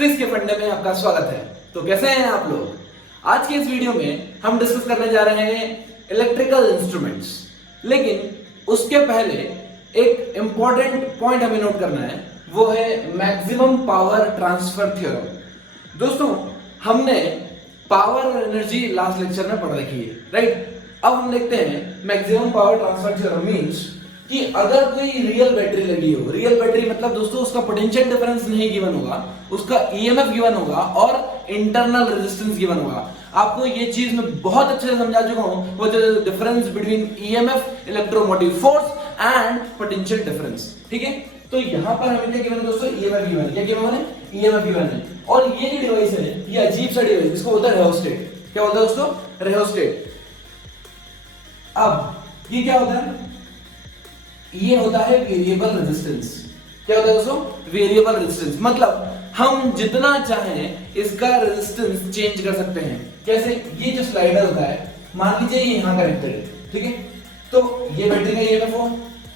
Physics के फंडे में आपका स्वागत है। तो कैसे हैं आप लोग? आज के इस वीडियो में हम डिस्कस करने जा रहे हैं इलेक्ट्रिकल इंस्ट्रूमेंट्स, लेकिन उसके पहले एक इंपॉर्टेंट पॉइंट हमें नोट करना है, वो है मैक्सिमम पावर ट्रांसफर थ्योरम। दोस्तों, हमने पावर और एनर्जी लास्ट लेक्चर में पढ़ रखी है, राइट? अब हम देखते हैं maximum power transfer theorem means कि अगर कोई रियल बैटरी लगी हो, रियल बैटरी मतलब दोस्तों उसका पोटेंशियल डिफरेंस नहीं गिवन होगा, उसका ईएमएफ गिवन होगा और इंटरनल रेजिस्टेंस गिवन होगा। आपको ये चीज मैं बहुत अच्छे से समझा चुका हूं, वो जो difference between EMF electromotive force and potential difference, ठीक है? तो यहां पर हमें क्या गिवन है दोस्तों? ईएमएफ गिवन है। क्या गिवन है? ईएमएफ गिवन है। और ये जो डिवाइस है, ये अजीब सा डिवाइस, इसको बोलते हैं रेहोस्टेट। क्या बोलते हैं दोस्तों? रेहोस्टेट। अब ये क्या होता है? ये होता है वेरिएबल रेजिस्टेंस। क्या होता है दोस्तों? वेरिएबल रेजिस्टेंस मतलब हम जितना चाहें इसका रेजिस्टेंस चेंज कर सकते हैं। कैसे? ये जो स्लाइडर होता है, मान लीजिए ये यहां कनेक्टेड है, ठीक है? तो ये बैटरी का ईएमएफ हुआ,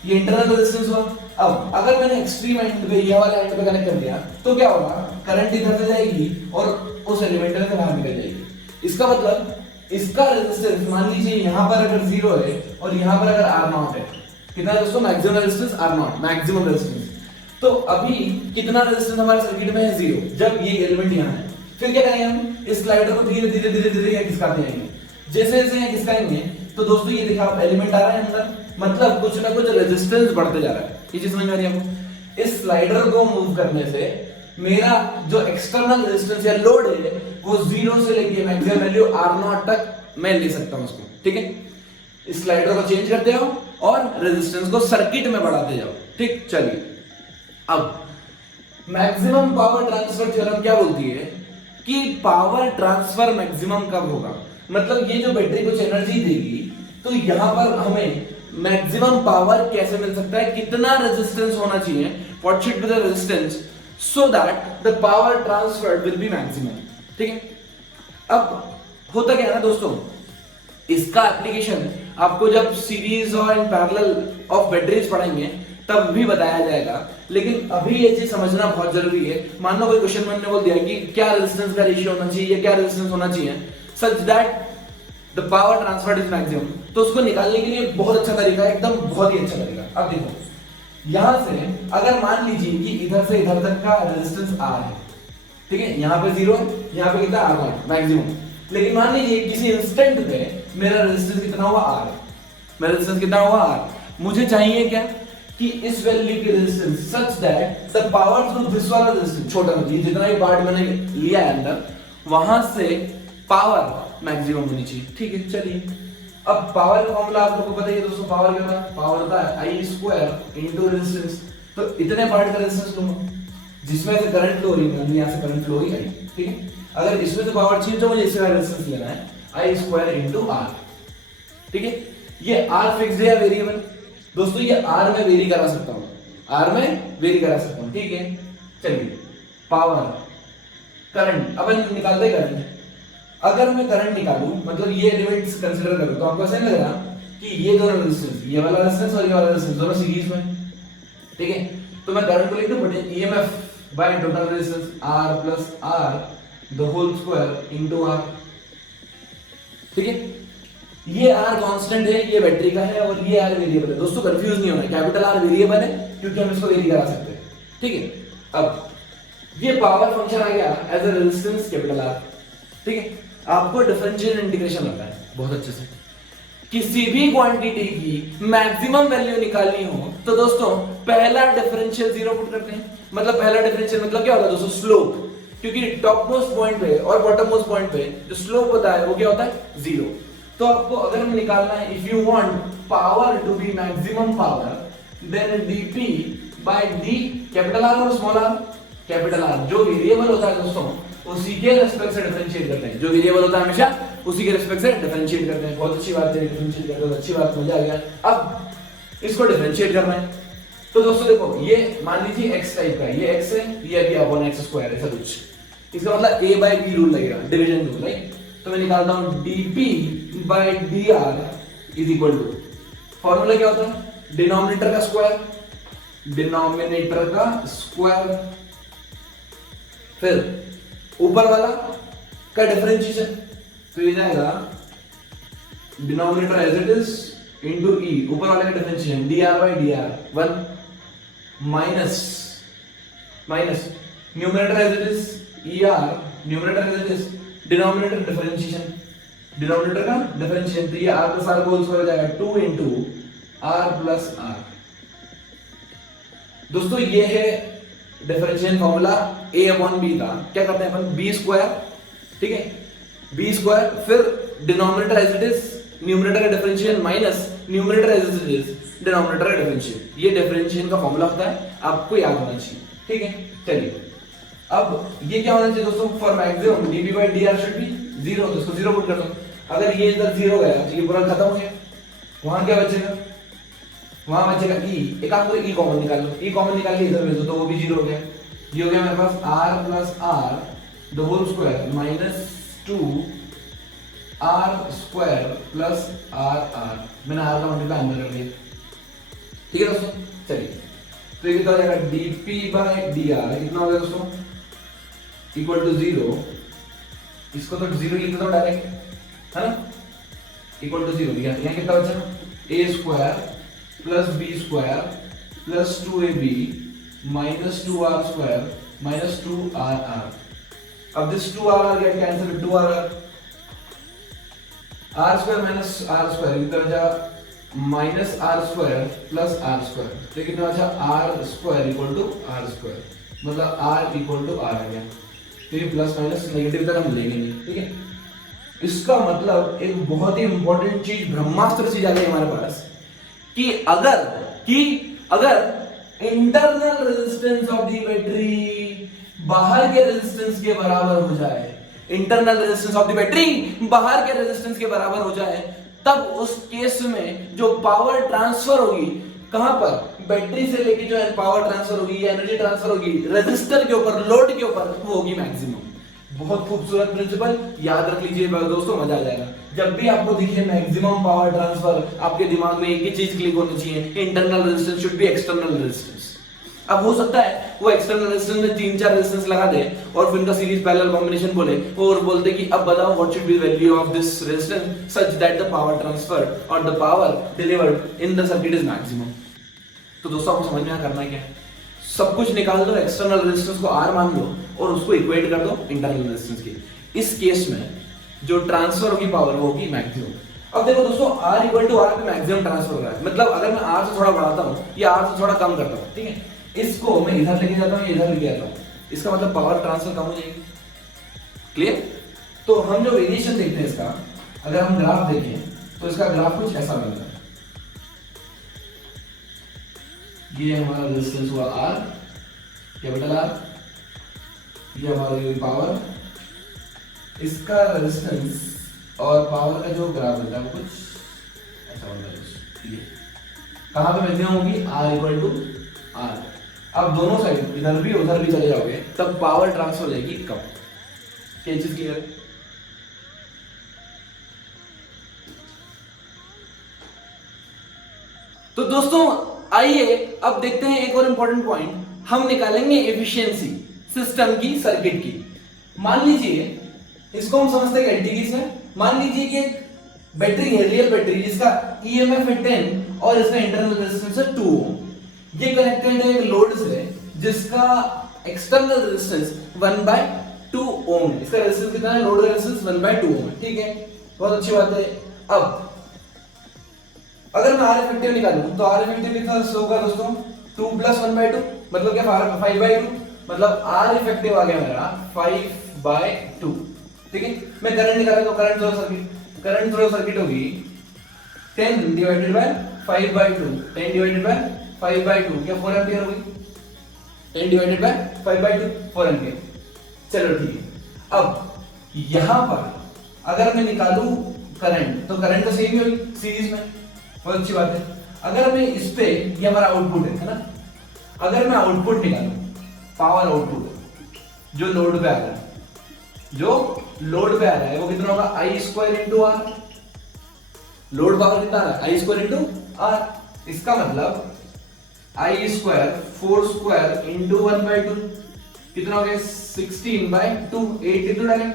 ये इंटरनल रेजिस्टेंस हुआ। अब अगर मैंने एक्सट्रीम एंड पे, ये वाला एंड पे कनेक्ट कर दिया, तो क्या होगा? करंट इधर से जाएगी और उस एलिमेंट से बाहर निकल जाएगी। इसका मतलब इसका रेजिस्टेंस मान लीजिए यहां पर अगर 0 है और यहां पर अगर R0 है, कितना दोस्तों? Maximum resistance R0, maximum resistance. तो अभी कितना रेजिस्टेंस हमारे सर्किट में है? 0। जब ये एलिमेंट यहां है, फिर क्या करेंगे हम? इस स्लाइडर को धीरे धीरे धीरे धीरे खिसकाते जाएंगे। जैसे जैसे खिसकाएंगे तो दोस्तों ये देखा एलिमेंट आ रहा है अंदर, मतलब कुछ ना कुछ रेजिस्टेंस बढ़ते जा रहा है। ये चीज समझ में आ रही है आपको? इस स्लाइडर को मूव करने से मेरा जो एक्सटर्नल रेजिस्टेंस या लोड है वो 0 से लेके मैक्सिमम वैल्यू R0 तक मैं ले सकता हूं उसको, ठीक है? इस स्लाइडर को चेंज करते हो और रेजिस्टेंस को सर्किट में बढ़ाते जाओ, ठीक? चलिए, अब मैक्सिमम पावर ट्रांसफर थ्योरम क्या बोलती है कि पावर ट्रांसफर मैक्सिमम कब होगा? मतलब ये जो बैटरी कुछ एनर्जी देगी, तो यहां पर हमें मैक्सिमम पावर कैसे मिल सकता है? कितना रेजिस्टेंस होना चाहिए? What should be the resistance so that the power transfer will be maximum, ठीक है? अब होता क्या है ना दोस्तों, इसका एप्लीकेशन आपको जब सीरीज और इन पैरेलल ऑफ बैटरीज पढ़ेंगे तब भी बताया जाएगा, लेकिन अभी ये चीज समझना बहुत जरूरी है। मान लो कोई क्वेश्चन में बोल दिया कि क्या रेजिस्टेंस का रेशियो होना चाहिए, क्या रेजिस्टेंस होना चाहिए सच that the power transfer is maximum, तो उसको निकालने के लिए बहुत अच्छा तरीका है, एकदम बहुत ही अच्छा तरीका। अब देखो, यहां से अगर मान लीजिए कि इधर से इधर तक का रेजिस्टेंस R है, ठीक है? यहां पे 0 है, यहां पे कितना? R0 maximum. लेकिन मान लीजिए किसी इंस्टेंट पे मेरा रेजिस्टेंस कितना हुआ? R। मेरा रेजिस्टेंस कितना हुआ? R। मुझे चाहिए क्या कि इस वैल्यू की resistance such that the power through this वाला रेजिस्टेंस, छोटा मतलब जितना भी पार्ट मैंने लिया है अंदर, वहां से पावर मैक्सिमम होनी चाहिए, ठीक है? चलिए, अब पावर का फॉर्मूला आप लोगों को पता ही है दोस्तों। पावर क्या होता है? पावर होता है I² इनटू रेजिस्टेंस। तो इतने पार्ट का रेजिस्टेंस लूंगा जिसमें से करंट फ्लो हो रही है, यहां से करंट फ्लो हो रही है, ठीक है? अगर इसमें से पावर चाहिए तो मुझे इसका रेजिस्टेंस लेना है I² इनटू R, ठीक है? ये R फिक्स्ड है या वेरिएबल? दोस्तों ये R में वेरी करा सकता हूं, R में वेरी करा सकता हूं, ठीक है? चलिए, पावर, करंट, अब निकालते हैं करंट। अगर मैं करंट निकालूं, मतलब ये एलिमेंट्स कंसीडर करूं, तो आपको ऐसा नहीं लग रहा कि ये दोनों रेजिस्टेंस, ये वाला रेजिस्टेंस और ये वाला रेजिस्टेंस दोनों सीरीज में, ठीक है? तो मैं करंट को लिख दूं EMF by total resistance R plus R the whole square into R, ठीक है? ये R कांस्टेंट है, ये बैटरी का है, और ये R वेरिएबल है। दोस्तों कंफ्यूज नहीं होना, कैपिटल R वेरिएबल है क्योंकि हम इसको वेरी करा सकते हैं, ठीक है? अब ये पावर फंक्शन आ गया as a resistance capital R, ठीक है? आपको डिफरेंशियल इंटीग्रेशन आता है बहुत अच्छे से। किसी भी क्वांटिटी की मैक्सिमम वैल्यू निकालनी हो तो दोस्तों पहला डिफरेंशियल 0 पुट करते हैं। मतलब पहला डिफरेंशियल मतलब क्या होता है दोस्तों? स्लोप, क्योंकि टॉप मोस्ट पॉइंट पे और बॉटम मोस्ट पॉइंट पे जो स्लोप होता है वो क्या होता है? 0। तो आपको अगर हम निकालना है, if you want power to be maximum power, then dp by d capital R और स्मॉल r। कैपिटल R जो वेरिएबल होता है दोस्तों उसी के रिस्पेक्ट से डिफरेंशिएट करते हैं। जो वेरिएबल होता है हमेशा उसी के रिस्पेक्ट से डिफरेंशिएट करते हैं। बहुत अच्छी बात है, डिफरेंशिएट करते हैं, अच्छी बात, मजा आ गया। अब इसको डिफरेंशिएट करना है, तो दोस्तों देखो, ये मान लीजिए x टाइप का, ये x है, ये भी अपॉन x² ऐसा कुछ। इसका मतलब a बाय b रूल लगेगा, डिवीजन रूल, राइट? तो मैं निकालता हूं dp by dr is equal to, formula क्या होता है? डिनोमिनेटर का स्क्वायर, डिनोमिनेटर का स्क्वायर फिर ऊपर वाला का डिफरेंशिएशन, तो ये जाएगा denominator as it is into e, ऊपर वाले का differentiation dr by dr 1 minus numerator as it is er, numerator as it is denominator differentiation, denominator का डिफरेंशिएशन, तो ये r plus r whole square हो जाएगा 2 इनटू r प्लस r। दोस्तों ये है differentiation formula a upon b का। क्या करते हैं अपन, b स्क्वायर, ठीक है, b स्क्वायर, फिर denominator as it is numerator का differentiation minus numerator as it is denominator का डिफरेंशिएशन, ये डिफरेंशिएशन का फार्मूला होता है, आपको याद होना चाहिए, ठीक है। चलिए अब ये क्या होना चाहिए दोस्तों, for maximum dp by dr should be 0, तो इसको 0 पुट कर दो। अगर ये इधर 0 गया तो ये पूरा खत्म हो गया, वहां क्या बचेगा, वहां बचेगा e, एक काम करो e कॉमन निकाल लो, e कॉमन निकाल के इधर भेज दो तो वो भी 0 हो गया। ये हो गया मेरे पास r plus r the whole square minus 2 r square plus r r, मैंने r का मल्टीप्लाई अंदर कर दिया, ठीक है दोस्तों। चलिए तो ये कितना हो जाएगा dp by dr कितना हो गया दोस्तों, इक्वल टू 0, इसको तो 0 लिख दो डायरेक्ट, है ना, इक्वल टू 0 लिखा, यहाँ कितना बचा a square plus b square plus 2ab minus 2r square minus 2rr। अब this 2rr get cancel with 2rr, r square minus r square इधर जा minus r square plus r square, तो कितना बचा r square equal to r square, मतलब r equal to r आ गया। तो ये प्लस माइनस नेगेटिव तक हम लेंगे नहीं, ठीक है। इसका मतलब एक बहुत ही इंपॉर्टेंट चीज, ब्रह्मास्त्र चीज आ गई हमारे पास कि अगर internal resistance of the battery बाहर के रेजिस्टेंस के बराबर हो जाए, internal resistance of the battery बाहर के रेजिस्टेंस के बराबर हो जाए, तब उस केस में जो पावर ट्रांसफर होगी, कहां पर, बैटरी से लेके जो पावर ट्रांसफर होगी, एनर्जी ट्रांसफर होगी रेजिस्टर के ऊपर, लोड के ऊपर, वो होगी मैक्सिमम। बहुत खूबसूरत प्रिंसिपल, याद रख लीजिए दोस्तों, मजा आ जाएगा। जब भी आपको दिखे मैक्सिमम पावर ट्रांसफर, आपके दिमाग में एक ही चीज क्लिक होनी चाहिए, internal resistance should be external resistance. अब हो सकता है वो एक्सटर्नल रेजिस्टेंस में 3-4 रेजिस्टेंस लगा दे और फिर उनका सीरीज पैरेलल कॉम्बिनेशन बोले और बोलते कि अब बताओ what should be value of this resistance such that the power transfer और the power delivered in the circuit is maximum. तो दोस्तों आपको समझ में करना है क्या है, सब कुछ निकाल दो, एक्सटर्नल रेजिस्टेंस को R मान लो और उसको इक्वेट कर दो इंटरनल रेजिस्टेंस की। इस केस में जो ट्रांसफर होगी पावर वो होगी मैक्सिमम। अब देखो दोस्तों R इक्वल टू R पे मैक्सिमम ट्रांसफर हो रहा है, मतलब अगर मैं R से थोड़ा बढ़ाता हूँ या R से थोड़ा कम करता हूँ, ठीक है, इसको मैं इधर लेके जाता हूँ, इधर लेके आता हूँ, इसका मतलब पावर ट्रांसफर कम हो जाएगी। क्लियर? तो हम जो वेरिएशन देखते हैं इसका, अगर हम ग्राफ देखें तो इसका ग्राफ कुछ ऐसा बनता है। ये हमारा रेजिस्टेंस हुआ R, कैपिटल R, ये हमारी पावर, इसका रेजिस्टेंस और पावर का जो ग्राफ बनता है वो कुछ ऐसा बनता है। ये कहां पे मैक्सिमम होगी, R इक्वल टू R। अब दोनों साइड इधर भी उधर भी चले जाओगे तब पावर ट्रांसफर हो जाएगी कम। क्या चीज क्लियर? तो दोस्तों आइए अब देखते हैं एक और इंपॉर्टेंट पॉइंट, हम निकालेंगे एफिशिएंसी सिस्टम की, सर्किट की। मान लीजिए इसको हम समझते हैं एलटीसी से, मान लीजिए कि एक बैटरी है, रियल बैटरी, जिसका ईएमएफ है 10 और इसका इंटरनल रेजिस्टेंस है 2 ओम। ये कनेक्टेड है एक लोड से जिसका एक्सटर्नल रेजिस्टेंस 1/2 ओम है। इसका रेजिस्टेंस कितना है, लोड रेजिस्टेंस 1/2 ओम है, ठीक है, बहुत अच्छी बात है। अब अगर मैं R इफेक्टिव निकालूं तो R इफेक्टिव कितना होगा दोस्तों, 2 + 1/2, मतलब क्या 5/2, मतलब R इफेक्टिव आ गया मेरा 5/2, ठीक है। मैं करंट निकाला तो करंट थ्रो सर्किट होगी 10 डिवाइडेड बाय 5/2, 10 डिवाइडेड बाय 5/2 क्या 4 एम्पीयर होगी, 10 डिवाइडेड बाय 5/2 4 एम्पीयर। चलो ठीक है। अब यहां पर अगर मैं निकालूं करंट तो करंट तो सेम ही होगी सीरीज में, बहुत अच्छी बात है। अगर मैं इस पे, ये हमारा आउटपुट है ना, अगर मैं आउटपुट निकालूं, पावर आउटपुट जो लोड पे आ रहा है, वो कितना होगा, I² × R। लोड पावर कितना आ रहा है, I² × R। इसका मतलब I² 4² × 1/2, कितना हो गया 16/2, 8 इंटू डालें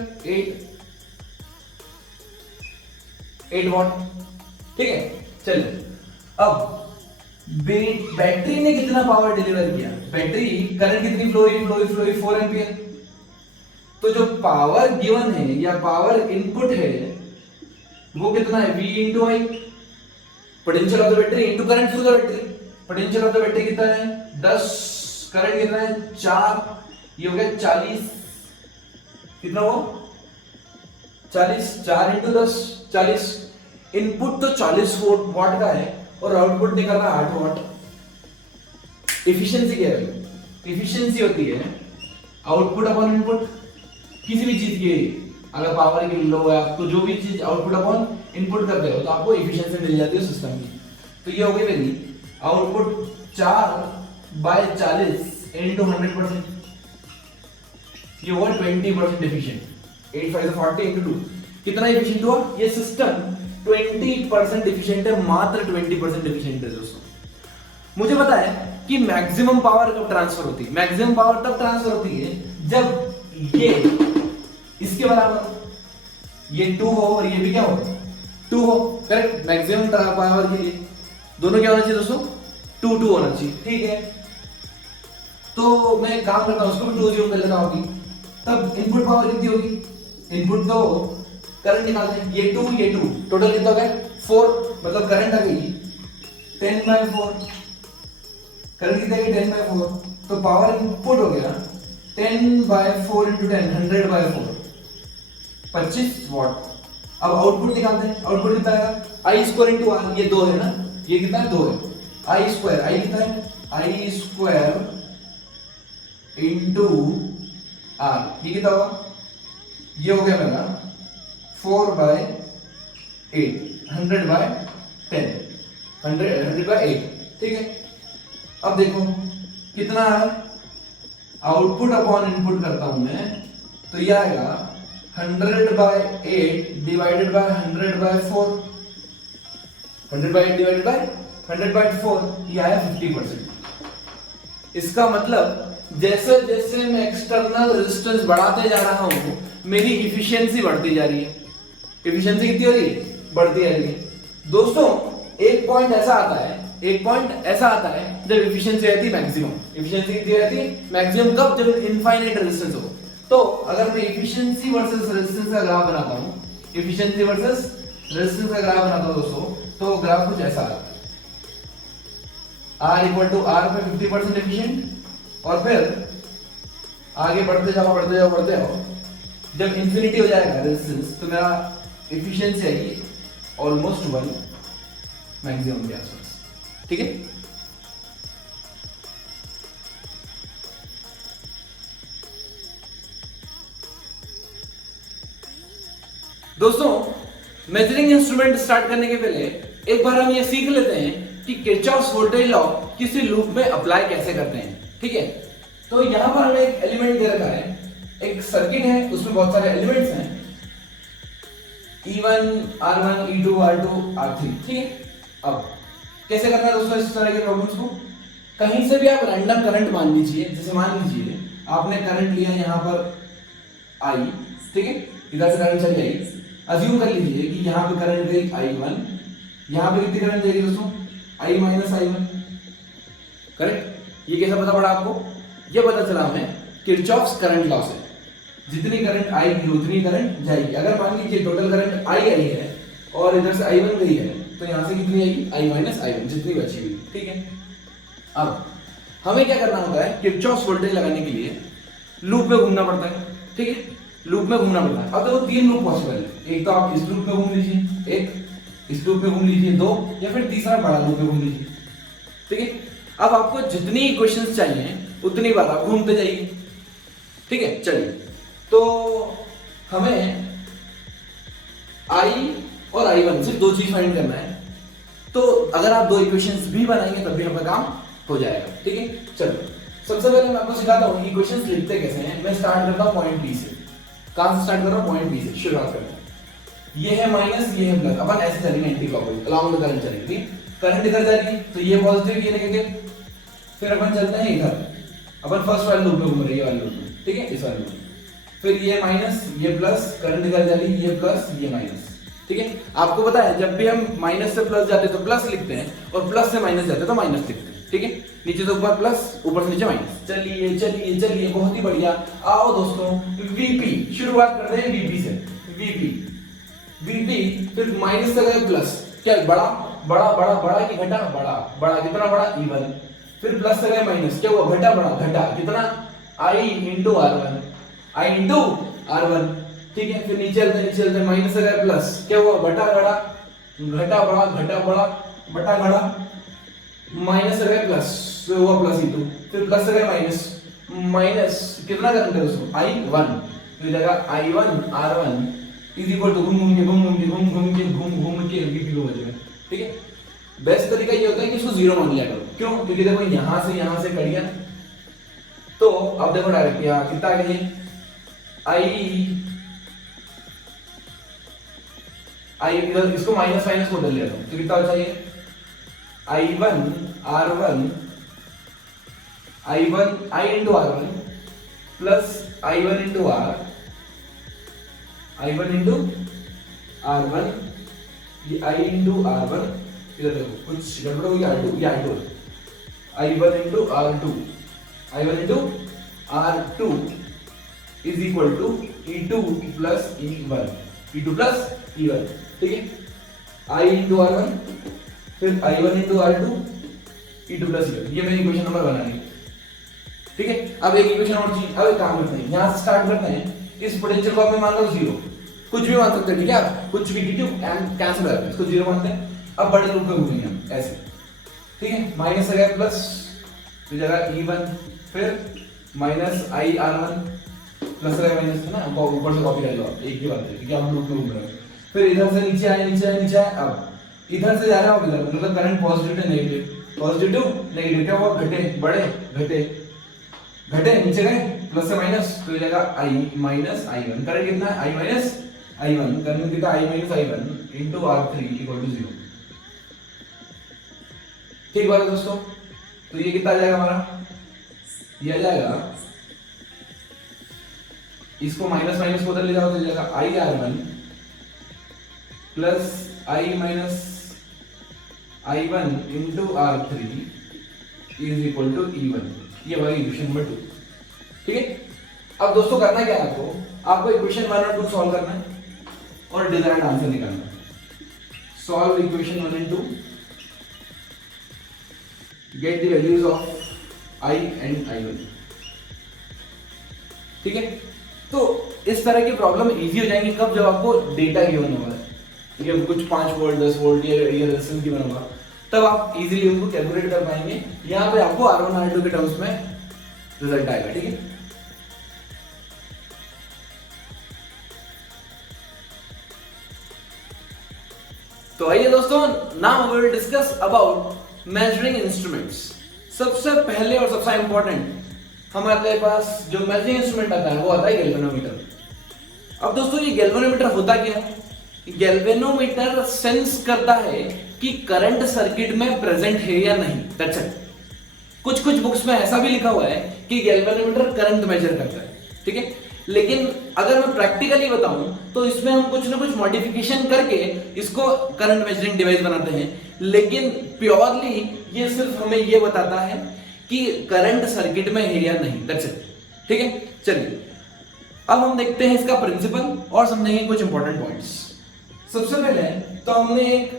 8 वॉट। ठीक है, चलिए अब बैटरी ने कितना पावर डिलीवर किया, बैटरी करंट कितनी फ्लो हुई 4 एम्पियर। तो जो पावर गिवन है या पावर इनपुट है वो कितना है, V into I, potential of the battery into current through the battery. Potential of the battery कितना है 10, करंट कितना है 4, ये हो गया 40, कितना हो 40, 4 इंटू 10 40। इनपुट तो 40 वाट का है और आउटपुट निकल रहा है 8 वाट। एफिशिएंसी क्या है, एफिशिएंसी होती है आउटपुट अपॉन इनपुट किसी भी चीज की। अगर पावर की लो है तो जो भी चीज आउटपुट अपॉन इनपुट करते हो तो आपको एफिशिएंसी मिल जाती है सिस्टम की। तो ये हो गई मेरी आउटपुट 4/40 इनटू 100%, ये हुआ 20% एफिशिएंट। 8 5 40 इनटू 2 कितना एफिशिएंट हुआ, ये सिस्टम 20% एफिशिएंट है, मात्र 20% एफिशिएंट है दोस्तों। मुझे पता है कि मैक्सिमम पावर कब ट्रांसफर होती है, मैक्सिमम पावर तब ट्रांसफर होती है जब ये इसके बराबर, ये 2 हो और ये भी क्या हो 2 हो, करेक्ट। मैक्सिमम पावर के लिए दोनों क्या होना चाहिए दोस्तों 2 होना चाहिए। ठीक है, तो मैं एक काम करता हूं, उसको भी 2 0 कर लेता हूं। तब इनपुट पावर कितनी होगी, इनपुट तो करंट निकालते हैं, ये 2 टोटल कितना हो गया 4, मतलब करंट आ गई 10/4, करंट कितना है 10/4, तो पावर इनपुट हो गया 10/4 इंटू 10 100/4 25 वाट। अब आउटपुट निकालते हैं, आउटपुट कितना आएगा आई स्क्वायर इंटू आर, ये 2 है ना, ये कितना है 2 है, आई स्क्वायर, आई कितना है आई स्क्वायर इंटू आर, ये कितना होगा, ये हो गया मेरा 4/8 100/10 100/8। ठीक है, अब देखो कितना है, आउटपुट अपॉन इनपुट करता हूं मैं तो ये आएगा 100/8 डिवाइडेड बाय 100/4, 100/8 डिवाइडेड बाय 100/4, ये आया 50%। इसका मतलब जैसे जैसे मैं एक्सटर्नल रेजिस्टेंस बढ़ाते जा रहा हूं मेरी इफिशियंसी बढ़ती जा रही है। इफिशियंसी कितनी हो रही है, बढ़ती जा रही है। दोस्तों एक पॉइंट ऐसा आता है जब एफिशिएंसी रहती है मैक्सिमम। एफिशिएंसी कितनी रहती है मैक्सिमम, कब, जब इनफाइनाइट रेजिस्टेंस हो। तो अगर मैं एफिशिएंसी वर्सेस रेजिस्टेंस का ग्राफ बनाता हूं, एफिशिएंसी वर्सेस रेजिस्टेंस का ग्राफ बनाता हूं दोस्तों, तो ग्राफ कुछ ऐसा आता है, R = R पे 50% एफिशिएंट और फिर आगे बढ़ते जाओ, जब इंफिनिटी हो जाएगा रेजिस्टेंस तो मेरा एफिशिएंसी आएगी ऑलमोस्ट 1 मैक्सिमम के आसपास। ठीक है, दोस्तों मेजरिंग इंस्ट्रूमेंट स्टार्ट करने के पहले एक बार हम ये सीख लेते हैं कि किरचॉफ्स वोल्टेज लॉ किसी लूप में अप्लाई कैसे करते हैं। ठीक है, तो यहां पर हमें एक एलिमेंट दे रखा है, एक सर्किट है, उसमें बहुत सारे एलिमेंट्स हैं E1 R1 E2 R2 R3। ठीक है, अब कैसे करना है दोस्तों इस तरह के प्रॉब्लम्स को, कहीं से भी आप रैंडम करंट मान लीजिए, जैसे मान लीजिए आपने करंट लिया यहां पर I, ठीक है, इधर से करंट चली आई, अज्यूम कर लीजिए कि यहां पे करंट गई I1, यहां पे कितनी करंट जाएगी दोस्तों I - I1, करेक्ट। ये कैसे पता पड़ा आपको, ये पता चला हमें किरचॉफ्स करंट लॉ से, जितनी करंट आएगी उतनी करंट जाएगी। अगर मान लीजिए टोटल करंट I आई है और इधर से I1 गई है तो यहां से कितनी आएगी I - I1, जितनी बची हुई। ठीक है, अब हमें क्या करना होता है, किरचॉफ्स वोल्टेज लगाने के लिए लूप में घूमना पड़ता है। ठीक है, लूप में घूमना पड़ता है। अब देखो 3 लूप पॉसिबल है, एक तो आप इस लूप में घूम लीजिए, एक इस लूप में घूम लीजिए, 2 या फिर तीसरा बड़ा लूप में घूम लीजिए। ठीक है, अब आपको जितनी इक्वेशंस चाहिए उतनी बार आप घूमते जाइए। ठीक है, चलिए, तो हमें I और I1 सिर्फ 2 चीज फाइंड करना है, तो अगर आप 2 इक्वेशंस भी बनाएंगे तब भी आपका काम हो जाएगा। ठीक है, चलो सबसे पहले मैं आपको सिखाता हूं इक्वेशंस लिखते कैसे हैं। मैं स्टार्ट करता हूं पॉइंट B से। कहां से स्टार्ट कर रहा हूं, पॉइंट B से शुरुआत करते हैं। ये है माइनस, ये है प्लस, अपन ऐसे चलेंगे anti clockwise, along the current चलेंगे। करंट इधर जा रही है तो ये पॉजिटिव, ये नेगेटिव, फिर अपन चलते हैं इधर, अपन फर्स्ट वाले लूप में घूम रही है वाले लूप में, ठीक है, इस वाले में। फिर ये माइनस, ये प्लस, करंट निकल जाएगी, ये प्लस, ये माइनस। ठीक है, आपको पता है जब भी हम माइनस से प्लस जाते हैं तो प्लस लिखते हैं, और प्लस से माइनस जाते हैं तो माइनस लिखते हैं। ठीक है, नीचे से ऊपर प्लस, ऊपर से नीचे माइनस। चलिए चलिए चलिए, बहुत ही बढ़िया। आओ दोस्तों, वीपी शुरुआत करते हैं वीपी से। वीपी वीपी फिर माइनस से गए प्लस, क्या बड़ा बड़ा बड़ा बड़ा की घटा, बड़ा बड़ा कितना बड़ा, इवन। फिर प्लस से गए माइनस, क्या हुआ, घटा बड़ा, घटा कितना, I into R one, I into R one. ठीक है, फिर नीचे चलते माइनस से गए प्लस, क्या हुआ, बटा बड़ा, घटा बड़ा, घटा बड़ा, बटा घड़ा, माइनस से गए प्लस, तो हुआ प्लस इंटू, फिर प्लस से गए माइनस, माइनस कितना करंट है उसको, आई वन, तो जगह I one R one is equal to घूम घूम के वीपी को बचेगा। ठीक है, बेस्ट तरीका ये होता है कि इसको जीरो मान लिया करो। क्यों? क्योंकि देखो यहां से कट गया, तो अब देखो डायरेक्ट यहाँ कितना आ गया, आई इधर इसको माइनस माइनस को बदल लिया तो कितना हो चाहिए, I one R one, I into R one plus I one into R, I one into R one, ये आई इंटू आर वन, इधर देखो कुछ गड़बड़ हो गया, R2 ये R2 है, I one into R two, I one into R two is equal to E2 plus E1, E2 plus E1। ठीक है, आई इंटू आर वन, फिर I one into R two, E2 plus E1, ये मेरी equation number बनानी है। ठीक है, अब एक इक्वेशन और चीज, अब एक काम करते हैं, यहां से स्टार्ट करते हैं। इस पोटेंशियल को हमें मान लो जीरो, कुछ भी मान सकते हैं। ठीक है, कुछ भी D2 कैंसिल हो जाता है, इसको जीरो मानते हैं। अब बड़े रूप में घूमेंगे हम ऐसे। ठीक है, माइनस से गया प्लस, तो जगह E1, फिर माइनस आई आर वन, प्लस से माइनस है ना, ऊपर से कॉपी कर लो, एक ही बात है क्योंकि हम लूप में घूम रहे हैं। फिर इधर से नीचे आए, अब इधर से जा रहा है इधर, मतलब current positive to negative, positive to negative, क्या हुआ, घटे बड़े, घटे नीचे गए, प्लस से माइनस, तो जगह I minus I one, current कितना है, I minus I one, current कितना, I minus I one into R three equal to zero. ठीक बात है दोस्तों, तो ये कितना आ जाएगा हमारा, ये आ जाएगा, इसको माइनस माइनस को उधर ले जाओ तो जाएगा I R one plus I minus I one into R three is equal to E one. ये हमारी इक्वेशन नंबर 2। ठीक है, अब दोस्तों करना क्या है, आपको इक्वेशन 1 और 2 सॉल्व करना है और डिजायर्ड आंसर निकालना है। Solve equation 1 and 2, get the values of I and I1। ठीक है, तो इस तरह की प्रॉब्लम इजी हो जाएंगी कब, जब आपको डेटा गिवन होगा, ये कुछ 5 वोल्ट 10 वोल्ट ये रेजिस्टेंस गिवन होगा, तब आप इजीली उनको कैलकुलेट कर पाएंगे। यहाँ पे आपको R1 R2 के टर्म्स में रिजल्ट आएगा। ठीक है, तो आइए दोस्तों, now we will discuss about measuring instruments. सबसे पहले और सबसे इंपॉर्टेंट हमारे पास जो मेजरिंग इंस्ट्रूमेंट आता है वो आता है गैल्वेनोमीटर। अब दोस्तों ये गैल्वेनोमीटर होता क्या है, गैल्वेनोमीटर सेंस करता है कि करंट सर्किट में प्रेजेंट है या नहीं। That's it. कुछ बुक्स में ऐसा भी लिखा हुआ है कि गैल्वेनोमीटर करंट मेजर करता है। ठीक है, लेकिन अगर मैं प्रैक्टिकली बताऊं तो इसमें हम कुछ ना कुछ मॉडिफिकेशन करके इसको करंट मेजरिंग डिवाइस बनाते हैं, लेकिन प्योरली ये सिर्फ हमें ये बताता है कि करंट सर्किट में है या नहीं। That's it. ठीक है, चलिए अब हम देखते हैं इसका प्रिंसिपल और समझेंगे कुछ इंपॉर्टेंट पॉइंट्स। सबसे पहले तो हमने एक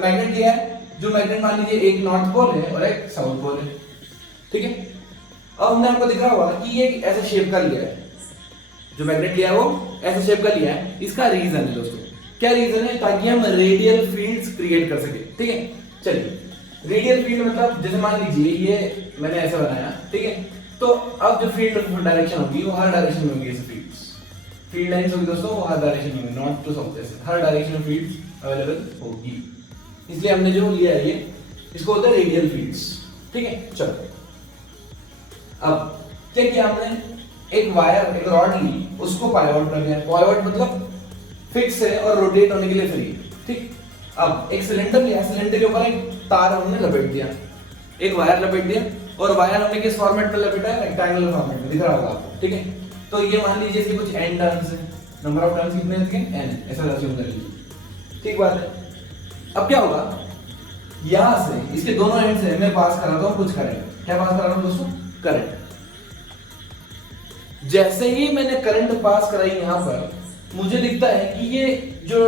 मैग्नेट लिया है, जो मैग्नेट मान लीजिए एक नॉर्थ पोल है और एक साउथ पोल है। ठीक है, अब हमने आपको दिखा होगा कि ये ऐसे शेप का लिया है, जो मैग्नेट लिया है वो ऐसे शेप का लिया है। इसका रीजन है दोस्तों, क्या रीजन है, ताकि हम रेडियल फील्ड्स क्रिएट कर सके। ठीक है, चलिए रेडियल फील्ड मतलब जैसे मान लीजिए ये मैंने ऐसे बनाया। ठीक है, तो अब जो फील्ड डायरेक्शन होगी वो हर डायरेक्शन में होगी। ऐसे फील्ड लाइंस होगी दोस्तों, वो हर डायरेक्शन में, नॉर्थ टू साउथ, ऐसे हर डायरेक्शन में फील्ड्स अवेलेबल होगी। इसलिए हमने जो लिया है ये, इसको होता है रेडियल फील्ड्स। ठीक है, चलो अब क्या किया हमने, एक वायर एक रॉड ली, उसको पाइवोट कर दिया। पाइवोट मतलब फिक्स है और रोटेट होने के लिए फ्री। ठीक, अब एक सिलेंडर लिया, सिलेंडर के ऊपर एक तार हमने लपेट दिया, एक वायर लपेट दिया और वायर हमने किस फॉर्मेट में लपेटा है, रेक्टेंगुलर फॉर्मेट में, दिख रहा होगा आपको, ठीक है। तो ये मान लीजिए इसके कुछ n टर्न्स है, नंबर ऑफ टर्न्स कितने हैं, n, ऐसा अज्यूम कर लीजिए, ठीक बात है। अब क्या होगा, यहां से इसके दोनों एंड से मैं पास कराता हूं कुछ करंट। क्या पास करा रहा हूं दोस्तों, करंट। जैसे ही मैंने करंट पास कराई यहां पर, मुझे दिखता है कि ये जो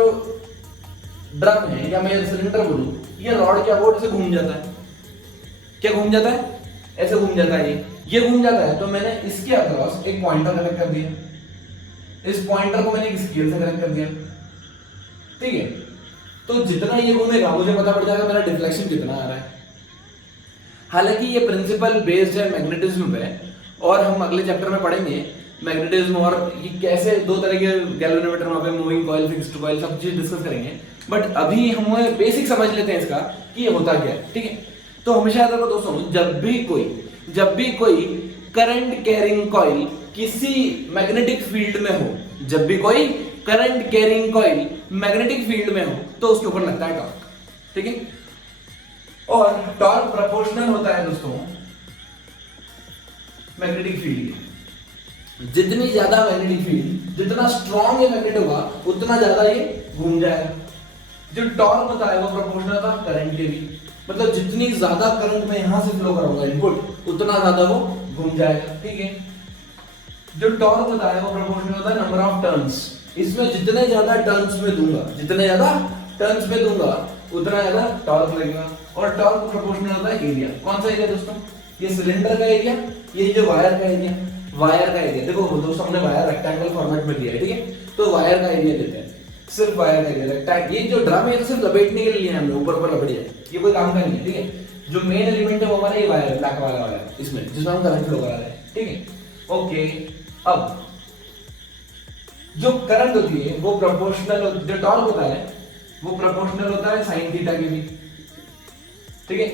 ड्रम है या मैं सिलेंडर बोलूं, ये रॉड क्या बोर्ड से घूम जाता है। क्या घूम जाता है, ऐसे घूम जाता है, ये घूम जाता है। तो मैंने इसके अक्रॉस एक पॉइंटर कनेक्ट कर दिया, इस पॉइंटर को मैंने एक स्केल से कनेक्ट कर दिया, ठीक है। तो जितना ये घूमेगा मुझे पता पड़ जाएगा मेरा डिफ्लेक्शन कितना आ रहा है। हालांकि ये प्रिंसिपल बेस्ड है मैग्नेटिज्म पे, और हम अगले चैप्टर में पढ़ेंगे मैग्नेटिज्म और ये कैसे दो तरह के गैल्वेनोमीटर वहां पे, मूविंग कॉइल, फिक्स्ड कॉइल, सब चीज डिस्कस करेंगे। बट अभी हम बेसिक समझ लेते हैं इसका कि ये होता क्या है, ठीक है। तो हमेशा याद रखो दोस्तों, जब भी कोई करंट कैरिंग कॉइल किसी मैग्नेटिक फील्ड में हो, जब भी कोई current carrying coil magnetic field में हो, तो उसके ऊपर लगता है टॉर्क, ठीक है। और टॉर्क प्रोपोर्शनल होता है दोस्तों मैग्नेटिक फील्ड के। जितनी ज्यादा मैग्नेटिक फील्ड, जितना स्ट्रॉन्ग ये मैग्नेट होगा, उतना ज्यादा ये घूम जाएगा। जो टॉर्क होता है वो प्रोपोर्शनल था करंट के भी, मतलब जितनी ज्यादा करंट में यहां से फ्लो करूंगा इनपुट, उतना ज्यादा वो घूम जाएगा, ठीक है। जो टॉर्क होता है वो प्रोपोर्शनल होता है नंबर ऑफ टर्न्स। इसमें जितने ज्यादा टर्न्स में दूंगा, उतना ज्यादा टॉर्क लगेगा। और टॉर्क प्रोपोर्शनल होता है एरिया। कौन सा एरिया दोस्तों, ये सिलेंडर का एरिया, ये जो वायर का एरिया। देखो दोस्तों, हमने वायर रेक्टेंगुलर फॉर्मेट में दिया है, ठीक है। तो वायर का एरिया देते हैं, सिर्फ वायर का एरिया रेक्टेंगल। ये जो ड्रम है तो सिर्फ लपेटने के लिए हमने ऊपर लपेट दिया, ये कोई काम का नहीं है, ठीक है। जो मेन एलिमेंट है वो हमारा ये वायर है, ब्लैक वाला वायर, इसमें जिसमें हम करंट फ्लो करा रहे हैं, ठीक है। ओके, अब जो करंट होती है वो प्रोपोर्शनल, जो टॉर्क होता है वो प्रोपोर्शनल होता है साइन थीटा के भी, ठीक है।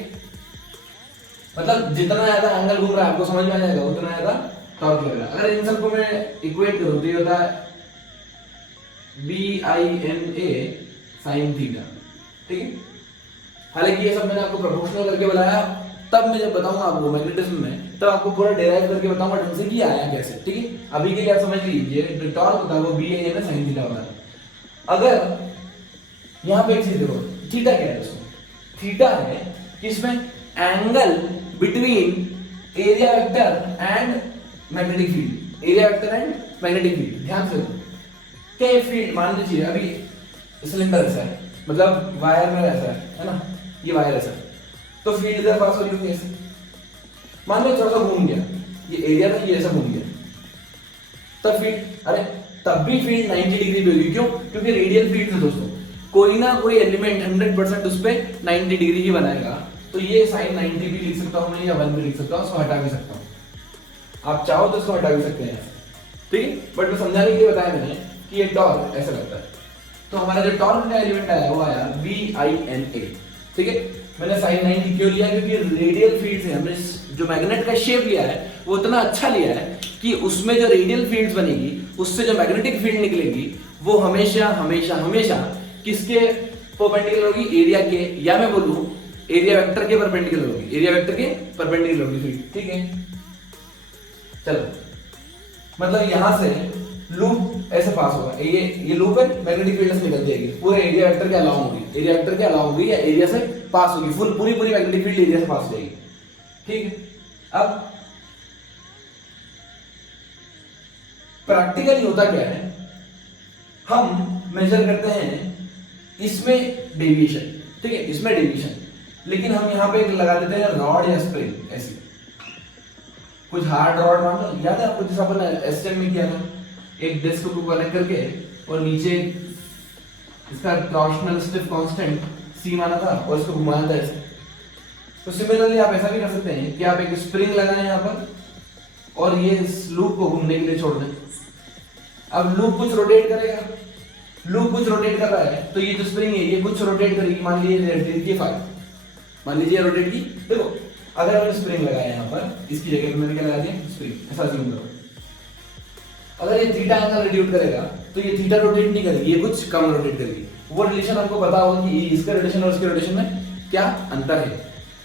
मतलब जितना ज्यादा एंगल घूम रहा है, आपको समझ में आ जाएगा, उतना ज्यादा टॉर्क लगेगा। अगर इन सबको मैं इक्वेट करूं तो ये होता है BINA साइन थीटा, ठीक है। हालांकि ये सब मैंने आपको प्रोपोर्शनल करके बताया, तब मैं जब बताऊंगा आपको मैग्नेटिज्म में, तब आपको पूरा डेराइव करके बताऊंगा ढंग से कि आया कैसे, ठीक है। अभी के लिए आप समझ लीजिए, जो टॉर्क होता है वो BINA साइन थीटा होता है। अगर यहां पे एक चीज देखो, थीटा क्या है दोस्तों, थीटा है कि इसमें angle between area vector and magnetic field, area vector and magnetic field. ध्यान से क्या ये फील्ड, मान लीजिए अभी सिलेंडर ऐसा है, मतलब वायर में ऐसा है ना, ये वायर ऐसा है, तो फील्ड इधर पास हो रही होगी ऐसे। मान लो थोड़ा सा घूम गया, ये एरिया था, ये ऐसा घूम गया, तब फील्ड, अरे तब भी फील्ड 90 डिग्री पे होगी। क्यों? क्योंकि रेडियल फील्ड है दोस्तों, कोई ना कोई एलिमेंट 100% उस पे 90 डिग्री ही बनाएगा। तो ये साइन 90 भी लिख सकता हूं मैं, या 1 भी लिख सकता हूं, उसको हटा भी सकता हूं। आप चाहो तो इसको हटा भी सकते हैं, ठीक है। बट मैं समझाने के लिए बताया मैंने कि ये टॉर्क ऐसा लगता है। तो हमारा जो टॉर्क का एलिमेंट आया वो आया BINA, ठीक है। मैंने साइन 90 क्यों लिया? क्योंकि रेडियल फील्ड से हमने जो मैग्नेट का शेप लिया है वो इतना अच्छा लिया है कि उसमें जो रेडियल फील्ड्स बनेगी, उससे जो मैग्नेटिक फील्ड निकलेगी वो हमेशा हमेशा हमेशा किसके परपेंडिकुलर होगी? एरिया के, या मैं बोलूं एरिया वेक्टर के परपेंडिकुलर होगी, एरिया वेक्टर के परपेंडिकुलर होगी फील्ड, ठीक है। चलो, मतलब यहां से लूप ऐसे पास होगा, ये लूप है, मैग्नेटिक फील्ड से निकल जाएगी, पूरे एरिया वेक्टर के अलाउ होगी, एरिया वेक्टर के अलाउ होगी, या एरिया से पास होगी, पूरी मैग्नेटिक फील्ड एरिया से पास हो जाएगी, ठीक है। अब प्रैक्टिकली होता क्या है, हम मेजर करते हैं इसमें डेविएशन, ठीक है, इसमें डेविएशन, लेकिन हम यहां पे लगा देते हैं रॉड या स्प्रिंग, ऐसी कुछ हार्ड रॉड मान लो, याद है आपको जैसा अपन एसटीएम में किया था, एक डिस्क को कनेक्ट करके और नीचे इसका टॉर्शनल स्टिफ कांस्टेंट C माना था और इसको घुमाया था ऐसे। तो सिमिलरली आप ऐसा भी कर सकते हैं कि आप एक स्प्रिंग लगाएं यहां पर और ये इस लूप को घूमने के लिए छोड़ दें। अब लूप कुछ रोटेट करेगा, लूप कुछ रोटेट कर रहा है, तो ये जो स्प्रिंग है ये कुछ रोटेट करेगी, मान लीजिए मान लीजिए रोटेट की। देखो अगर हमने स्प्रिंग लगाया यहाँ पर, इसकी जगह पे मैंने क्या लगा दिया? स्प्रिंग, ऐसा अज्यूम करो। अगर ये थीटा एंगल रोटेट करेगा तो ये थीटा रोटेट नहीं करेगी, ये कुछ कम रोटेट करेगी। वो रिलेशन आपको पता होगा कि इसका रोटेशन और इसके रोटेशन में क्या अंतर है।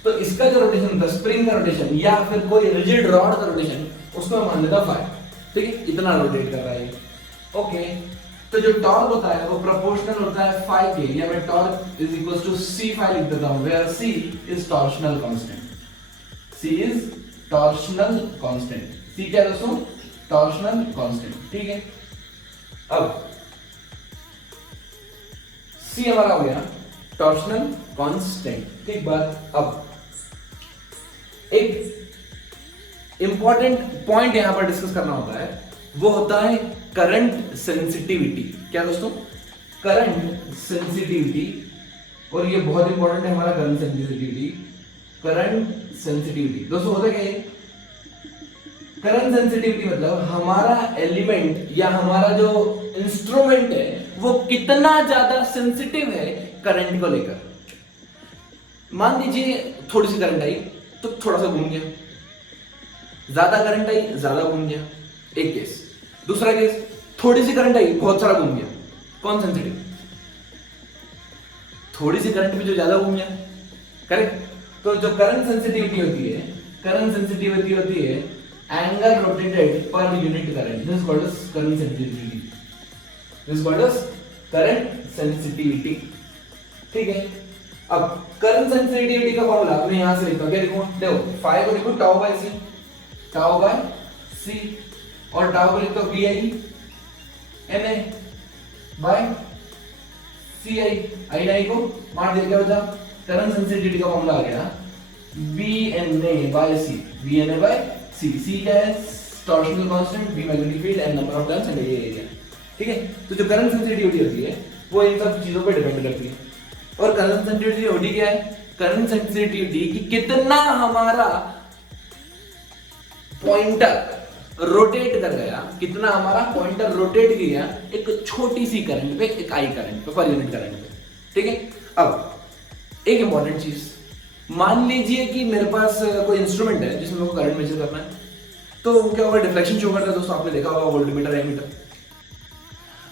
तो इसका जो रोटेशन होता है, स्प्रिंग का रोटेशन या फिर कोई रिजिड रॉड का रोटेशन, उसको मैं मान लेता हूं फाई। ठीक है, इतना रोटेट कर रहा है। ओके, तो जो टॉर्क होता है वो प्रोपोर्शनल होता है फाई के, या मैं torque is equal to C phi लिख देता हूं, where C is torsional constant. C is torsional constant. C क्या है दोस्तों? Torsional constant. ठीक है, अब सी हमारा हो गया टॉर्शनल कांस्टेंट। ठीक बात। अब एक इंपॉर्टेंट पॉइंट यहां पर डिस्कस करना होता है, वो होता है करंट सेंसिटिविटी। क्या दोस्तों? Current sensitivity. और ये बहुत इंपॉर्टेंट है हमारा करंट सेंसिटिविटी। करंट सेंसिटिविटी दोस्तों होता क्या है? करंट सेंसिटिविटी मतलब हमारा एलिमेंट या हमारा जो इंस्ट्रूमेंट है वो कितना ज्यादा सेंसिटिव है करंट को लेकर। मान लीजिए थोड़ी सी करंट आई तो थोड़ा सा घूम गया, ज्यादा करंट आई ज्यादा घूम गया, एक केस। दूसरा केस, थोड़ी सी करंट आई बहुत सारा घूम गया। कौन सेंसिटिव? थोड़ी सी करंट में जो ज्यादा घूम गया। करेक्ट। तो जो करंट सेंसिटिविटी होती है, करंट सेंसिटिविटी होती है angle rotated per unit current. This called as current sensitivity. This called as current sensitivity. ठीक है, अब करंट सेंसिटिविटी का फॉर्मूला मैं यहां से लिखता हूं। क्या लिखूं? देखो, फाई को लिखूं tau by C, tau by C, और टाउ को लिखता हूं B I N A by C I. I I को मार दिया, क्या बचा? करंट सेंसिटिविटी का फॉर्मूला आ गया B N A by C. B N A by C. C क्या है? Torsional constant, B magnetic field and number of turns and A area. ठीक है, तो जो करंट सेंसिटिविटी होती है वो इन सब चीजों पे डिपेंड करती है। और करंट सेंसिटिविटी होती क्या है? करंट सेंसिटिविटी कि कितना हमारा पॉइंटर रोटेट कर गया, कितना हमारा पॉइंटर रोटेट किया एक छोटी सी करंट पे, एक आई करंट पे, पर यूनिट करंट पे। ठीक है, अब एक इंपॉर्टेंट चीज, मान लीजिए कि मेरे पास कोई इंस्ट्रूमेंट है जिसमें मेरे को करंट मेजर करना है, तो क्या होगा? डिफ्लेक्शन शो करता है दोस्तों, आपने देखा होगा वोल्टमीटर, एमीटर।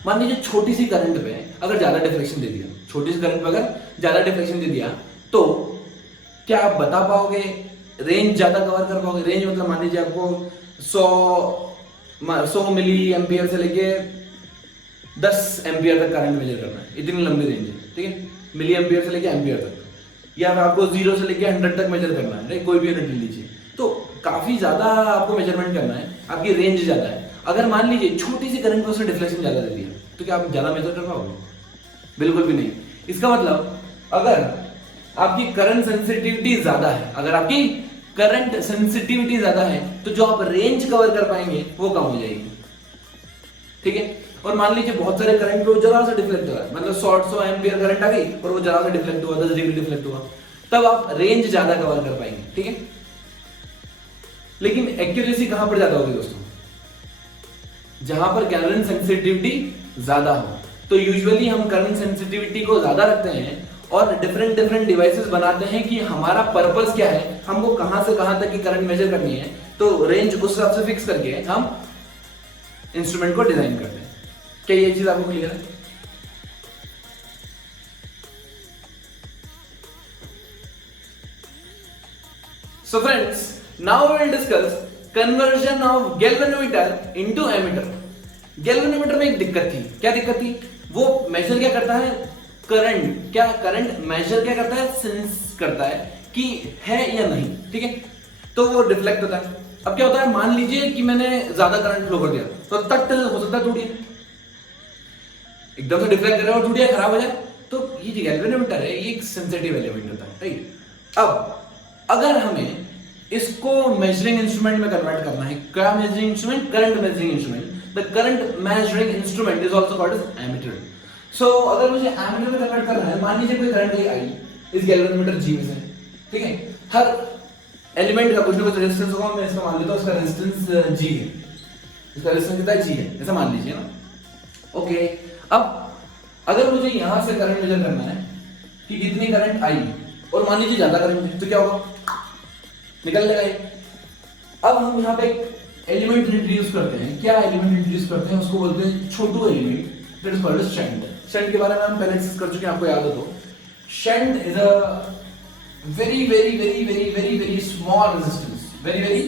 मान लीजिए छोटी सी करंट पे अगर ज्यादा डिफ्लेक्शन दे दिया, छोटी सी करंट पे अगर ज्यादा डिफ्लेक्शन दे दिया, तो क्या आप बता पाओगे? रेंज ज्यादा कवर कर पाओगे? रेंज मतलब मान लीजिए आपको 100 मिली एम्पियर से लेके 10 एम्पियर तक करंट मेजर करना है, इतनी लंबी रेंज है। ठीक है, मिली एम्पियर से लेके एम्पियर तक, या आपको 0 से लेके 100 तक मेजर करना है, कोई भी यूनिट ले लीजिए, तो काफी ज्यादा आपको मेजरमेंट करना है, आपकी रेंज ज्यादा है। अगर मान लीजिए छोटी सी करंट में उसने डिफ्लेक्शन ज्यादा दे दिया, तो क्या आप ज्यादा मेजर कर पाओगे? बिल्कुल भी नहीं। इसका मतलब अगर आपकी करंट सेंसिटिविटी ज्यादा है, अगर आपकी करंट सेंसिटिविटी ज्यादा है, तो जो आप रेंज कवर कर पाएंगे वो कम हो जाएगी। ठीक है, और मान लीजिए बहुत सारे करंट को जरा सा डिफ्लेक्ट हुआ, मतलब 100 एम्पियर करंट आ गई और वो जरा सा डिफ्लेक्ट हुआ, 10 डिग्री डिफ्लेक्ट हुआ, तब आप रेंज ज्यादा कवर कर पाएंगे। ठीक है, लेकिन एक्यूरेसी कहां पर ज्यादा होगी दोस्तों? जहां पर करंट सेंसिटिविटी ज्यादा हो। तो यूजुअली हम करंट सेंसिटिविटी को ज्यादा रखते हैं और डिफरेंट डिवाइसेस बनाते हैं कि हमारा पर्पस क्या है, हमको कहां से कहां तक की करंट मेजर करनी है, तो रेंज उस हिसाब से फिक्स करके हम इंस्ट्रूमेंट को डिजाइन करते हैं। क्या ये चीज आपको क्लियर है? So friends, now we will discuss conversion of galvanometer into ammeter. galvanometer में एक दिक्कत थी। क्या दिक्कत थी? वो मेजर क्या करता है? करंट। क्या करंट मेजर क्या करता है? सेंस करता है कि है या नहीं। ठीक है, तो वो डिफ्लेक्ट होता है। अब क्या होता है, मान लीजिए कि मैंने ज्यादा करंट फ्लो कर दिया, तो तट हो सकता है टूटिए, एकदम से डिफ्लेक्ट कर रहा है और टूटिए, खराब हो जाए। तो ये जो गैल्वेनोमीटर है ये एक सेंसिटिव एलिमेंट होता है। राइट, अब अगर हमें इसको मेजरिंग इंस्ट्रूमेंट में कन्वर्ट करना है, क्या measuring instrument? Current measuring instrument. The current measuring instrument is also called as ammeter. So अगर मुझे एमीटर में कन्वर्ट करना है, मान लीजिए कोई करंट आई इस गैल्वेनोमीटर जी में से, ठीक है, हर एलिमेंट का कुछ ना कुछ रेजिस्टेंस होगा, मैं इसका मान लेता हूं इसका रेजिस्टेंस जी है, इसका रेजिस्टेंस कितना है? जी है, ऐसा मान लीजिए ना। ओके, अब अगर मुझे यहां से करंट मेजर करना है कि कितनी करंट आई, और मान लीजिए ज्यादा करंट है, तो क्या होगा? निकल जाएगा। अब हम यहाँ पे एक एलिमेंट इंट्रोड्यूस करते हैं। क्या एलिमेंट इंट्रोड्यूस करते हैं? उसको बोलते हैं छोटू element, that is called as shunt. Shunt के बारे में हम पहले डिस्कस कर चुके हैं, आपको याद हो तो। Shunt is a very very very very very very small resistance, very very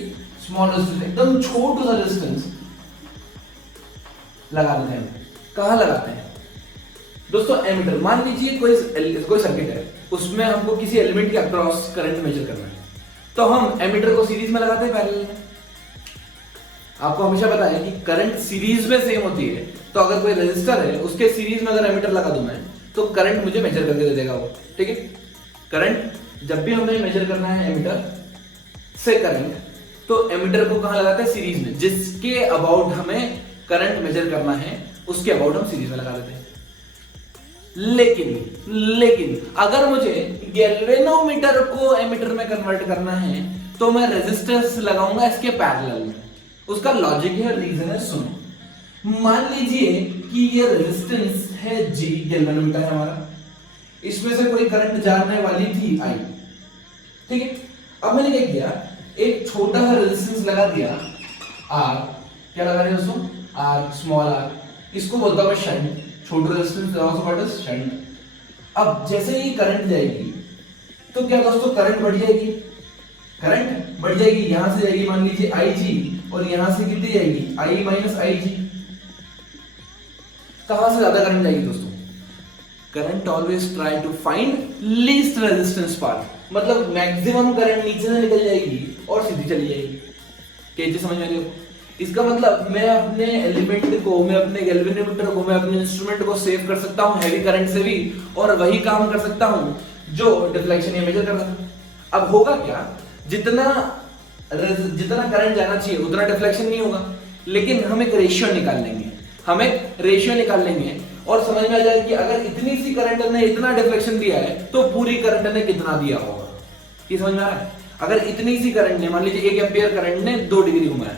small resistance, एकदम छोटू सा रेजिस्टेंस लगा देते हैं। कहां लगाते हैं दोस्तों? एमीटर। मान लीजिए कोई सर्किट है, उसमें हमको किसी एलिमेंट के अक्रॉस करंट मेजर करना है, तो हम एमीटर को सीरीज में लगाते हैं पैरेलल में। आपको हमेशा पता है कि करंट सीरीज में सेम होती है, तो अगर कोई रेजिस्टर है उसके सीरीज में अगर एमीटर लगा दूं मैं, तो करंट मुझे मेजर करके दे देगा वो। ठीक है, करंट जब भी हमें मेजर करना है एमीटर से करंट, तो एमीटर को कहां लगाते हैं? सीरीज में। जिसके अबाउट हमें करंट मेजर करना है उसके अबाउट हम सीरीज में लगा देते हैं। लेकिन अगर मुझे गैल्वेनोमीटर को एमीटर में कन्वर्ट करना है, तो मैं रेजिस्टेंस लगाऊंगा इसके पैरेलल में। उसका लॉजिक है, रीजन है, सुनो। मान लीजिए कि ये रेजिस्टेंस है G, गैल्वेनोमीटर है हमारा, इसमें से कोई करंट जाने वाली थी I। ठीक है, अब मैंने क्या किया, एक छोटा सा रेजिस्टेंस लगा दिया R। क्या लगा दिया दोस्तों? R, small r। इसको बोलता हूं शंट। छोटा resistance also called as shunt. अब जैसे ही करंट जाएगी तो क्या दोस्तों? करंट बढ़ जाएगी, करंट बढ़ जाएगी, यहां से जाएगी मान लीजिए IG, और यहां से कितनी जाएगी? I minus IG। कहां से ज्यादा करंट जाएगी दोस्तों? Current always try to find least resistance part, मतलब मैक्सिमम करंट नीचे से निकल जाएगी और सीधी चली जाएगी। कैसे समझ में आ रही हो? इसका मतलब मैं अपने एलिमेंट को, मैं अपने गैल्वेनोमीटर को, मैं अपने इंस्ट्रूमेंट को सेव कर सकता हूं हैवी करंट से भी, और वही काम कर सकता हूं जो डिफ्लेक्शन ये मेजर कर रहा था। अब होगा क्या, जितना करंट जाना चाहिए उतना डिफ्लेक्शन नहीं होगा, लेकिन हम एक रेशियो निकाल लेंगे और समझ में आ जाएगा कि अगर इतनी सी करंट ने इतना डिफ्लेक्शन दिया है तो पूरी करंट ने कितना दिया होगा। ये समझ में आ रहा है? अगर इतनी सी करंट ने, मान लीजिए 1 एम्पियर करंट ने 2 डिग्री घुमाया,